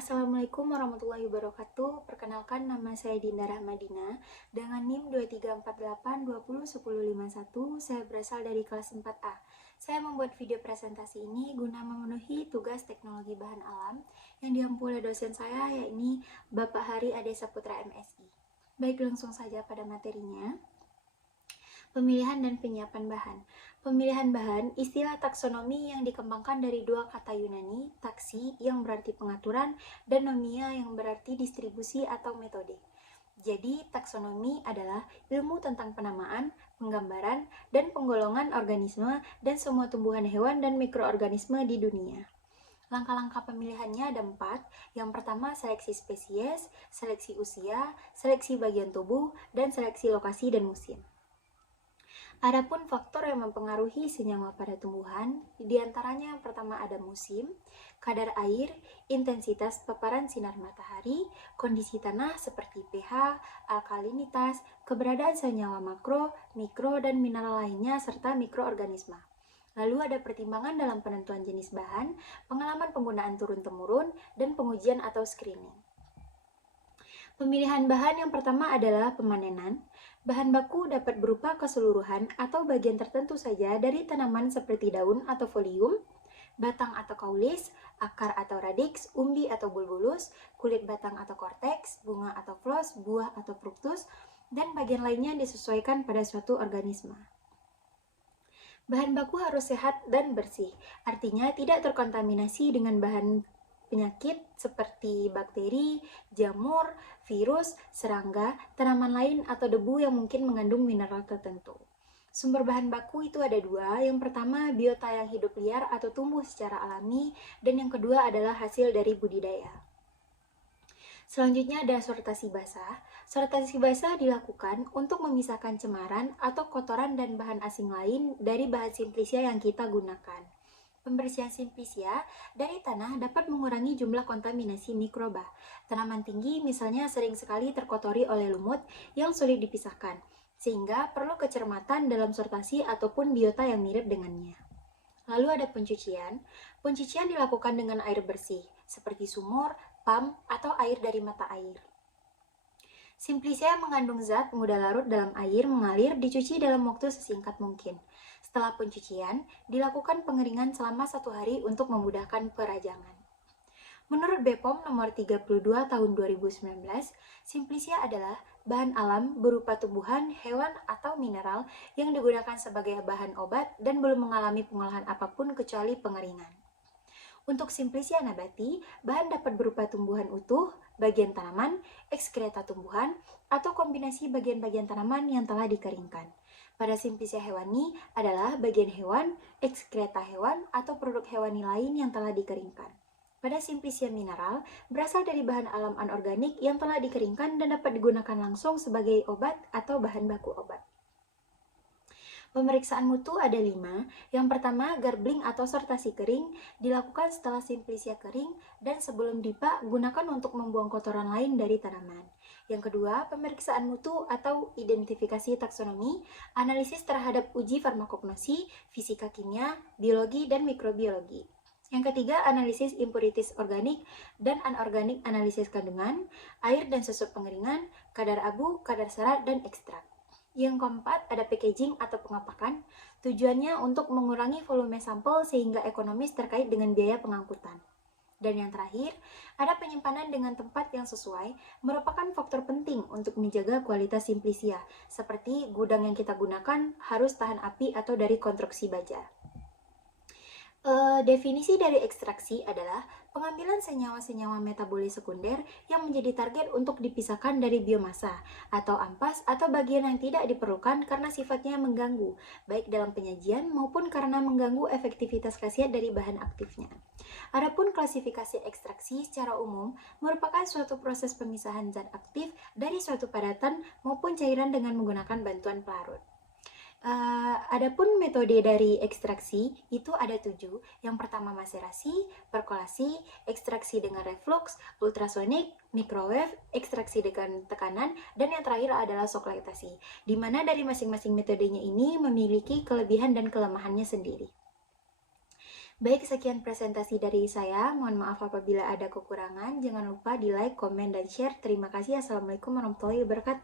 Assalamualaikum warahmatullahi wabarakatuh. Perkenalkan, nama saya Dinda Rahmadina dengan NIM 2348201051. Saya berasal dari kelas 4A. Saya membuat video presentasi ini guna memenuhi tugas teknologi bahan alam yang diampu oleh dosen saya, yakni Bapak Hari Ade Saputra MSI. Baik, langsung saja pada materinya. Pemilihan dan penyiapan bahan. Pemilihan bahan, istilah taksonomi yang dikembangkan dari dua kata Yunani, taksi yang berarti pengaturan, dan nomia yang berarti distribusi atau metode. Jadi, taksonomi adalah ilmu tentang penamaan, penggambaran, dan penggolongan organisme dan semua tumbuhan hewan dan mikroorganisme di dunia. Langkah-langkah pemilihannya ada 4. Yang pertama, seleksi spesies, seleksi usia, seleksi bagian tubuh, dan seleksi lokasi dan musim. Adapun faktor yang mempengaruhi senyawa pada tumbuhan, diantaranya yang pertama ada musim, kadar air, intensitas paparan sinar matahari, kondisi tanah seperti pH, alkalinitas, keberadaan senyawa makro, mikro, dan mineral lainnya, serta mikroorganisme. Lalu ada pertimbangan dalam penentuan jenis bahan, pengalaman penggunaan turun-temurun, dan pengujian atau screening. Pemilihan bahan yang pertama adalah pemanenan. Bahan baku dapat berupa keseluruhan atau bagian tertentu saja dari tanaman seperti daun atau folium, batang atau kaulis, akar atau radix, umbi atau bulbulus, kulit batang atau korteks, bunga atau flos, buah atau fruktus, dan bagian lainnya disesuaikan pada suatu organisme. Bahan baku harus sehat dan bersih, artinya tidak terkontaminasi dengan bahan penyakit seperti bakteri, jamur, virus, serangga, tanaman lain, atau debu yang mungkin mengandung mineral tertentu. Sumber bahan baku itu ada 2. Yang pertama, biota yang hidup liar atau tumbuh secara alami, dan yang kedua adalah hasil dari budidaya. Selanjutnya ada sortasi basah. Sortasi basah dilakukan untuk memisahkan cemaran atau kotoran dan bahan asing lain dari bahan simplisia yang kita gunakan. Pembersihan simplisia dari tanah dapat mengurangi jumlah kontaminasi mikroba. Tanaman tinggi misalnya sering sekali terkotori oleh lumut yang sulit dipisahkan, sehingga perlu kecermatan dalam sortasi ataupun biota yang mirip dengannya. Lalu ada pencucian. Pencucian dilakukan dengan air bersih, seperti sumur, pam, atau air dari mata air. Simplisia mengandung zat mudah larut dalam air mengalir dicuci dalam waktu sesingkat mungkin. Setelah pencucian, dilakukan pengeringan selama 1 hari untuk memudahkan perajangan. Menurut BPOM nomor 32 tahun 2019, simplisia adalah bahan alam berupa tumbuhan, hewan, atau mineral yang digunakan sebagai bahan obat dan belum mengalami pengolahan apapun kecuali pengeringan. Untuk simplisia nabati, bahan dapat berupa tumbuhan utuh, bagian tanaman, ekskreta tumbuhan, atau kombinasi bagian-bagian tanaman yang telah dikeringkan. Pada simplisia hewani adalah bagian hewan, ekskreta hewan, atau produk hewani lain yang telah dikeringkan. Pada simplisia mineral, berasal dari bahan alam anorganik yang telah dikeringkan dan dapat digunakan langsung sebagai obat atau bahan baku obat. Pemeriksaan mutu ada 5. Yang pertama, garbling atau sortasi kering dilakukan setelah simplisia kering dan sebelum dipa gunakan untuk membuang kotoran lain dari tanaman. Yang kedua, pemeriksaan mutu atau identifikasi taksonomi, analisis terhadap uji farmakognosi, fisika kimia, biologi, dan mikrobiologi. Yang ketiga, analisis impurities organik dan anorganik, analisis kandungan, air dan sesup pengeringan, kadar abu, kadar serat, dan ekstrak. Yang keempat, ada packaging atau pengapakan. Tujuannya untuk mengurangi volume sampel sehingga ekonomis terkait dengan biaya pengangkutan. Dan yang terakhir, ada penyimpanan dengan tempat yang sesuai, merupakan faktor penting untuk menjaga kualitas simplisia, seperti gudang yang kita gunakan harus tahan api atau dari konstruksi baja. Definisi dari ekstraksi adalah pengambilan senyawa-senyawa metabolis sekunder yang menjadi target untuk dipisahkan dari biomasa atau ampas atau bagian yang tidak diperlukan karena sifatnya mengganggu, baik dalam penyajian maupun karena mengganggu efektivitas khasiat dari bahan aktifnya. Adapun klasifikasi ekstraksi secara umum merupakan suatu proses pemisahan zat aktif dari suatu padatan maupun cairan dengan menggunakan bantuan pelarut. Adapun metode dari ekstraksi itu ada 7. Yang pertama maserasi, perkolasi, ekstraksi dengan reflux, ultrasonik, microwave, ekstraksi dengan tekanan, dan yang terakhir adalah shock laktasi. Di mana dari masing-masing metodenya ini memiliki kelebihan dan kelemahannya sendiri. Baik, sekian presentasi dari saya. Mohon maaf apabila ada kekurangan. Jangan lupa di like, komen, dan share. Terima kasih. Assalamualaikum warahmatullahi wabarakatuh.